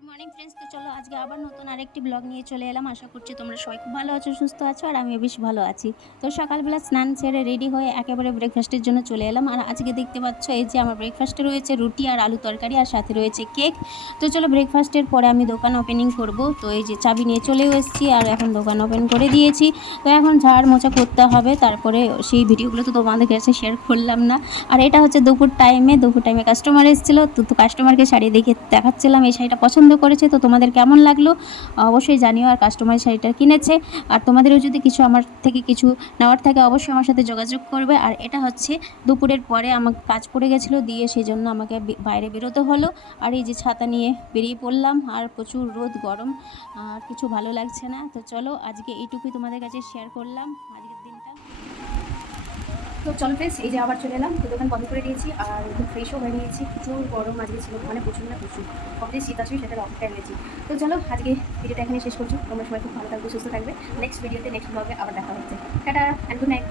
Good morning friends. তো চলো আজকে আবার নতুন আরেকটি ব্লগ নিয়ে চলে এলাম। আশা করছি তোমরা সবাই খুব ভালো আছো, সুস্থ আছো, আর আমিও বেশ ভালো আছি। তো সকালবেলা স্নান সেরে রেডি হয়ে একেবারে ব্রেকফাস্টের জন্য চলে এলাম। আর আজকে দেখতে পাচ্ছ এই যে আমার ব্রেকফাস্টে রয়েছে রুটি আর আলু তরকারি, আর সাথে রয়েছে কেক। তো চলো ব্রেকফাস্টের পরে আমি দোকান ওপেনিং করব। তো এই যে চাবি নিয়ে চলেও এসেছি, আর এখন দোকান ওপেন করে দিয়েছি। তো এখন ঝাড় মোছা করতে হবে, তারপরে সেই ভিডিওগুলো তো তোমাদের কাছে শেয়ার করলাম না। আর এটা হচ্ছে দুপুর টাইমে কাস্টমার এসেছিলো, তো কাস্টমারকে শাড়ি দেখে দেখাচ্ছিলাম। এই শাড়িটা পছন্দ করেছে, তো তোমাদের কেমন লাগলো অবশ্যই জানিও। আর কাস্টমার শাড়িটা কিনেছে, আর তোমাদেরও যদি কিছু আমার থেকে কিছু নেওয়ার থাকে অবশ্যই আমার সাথে যোগাযোগ করবে। আর এটা হচ্ছে দুপুরের পরে আমাকে কাজ পড়ে গেছিলো দিয়ে, সেই জন্য আমাকে বাইরে বেরোতে হলো। আর এই যে ছাতা নিয়ে বেরিয়ে পড়লাম, আর প্রচুর রোদ, গরম, আর কিছু ভালো লাগছে না। তো চলো আজকে এইটুকুই তোমাদের কাছে শেয়ার করলাম আজকের দিনটা। তো চলো ফ্রেন্ডস, এই যে আবার চলে এলাম। তো দোকান বন্ধ করে দিয়েছি, আর একটু ফ্রেশও হয়ে নিয়েছি। প্রচুর গরম আজকে ছিল, মানে প্রচুর না প্রচুর, কবে শীত আসবে সেটা অপেক্ষা এনেছি। তো চলো আজকে ভিডিওটা এখানে শেষ করছি। তোমরা সবাই খুব ভালো থাকবে, সুস্থ থাকবে। নেক্সট ভিডিওতে, নেক্সট ব্লগে আবার দেখা হচ্ছে। Tata and good night.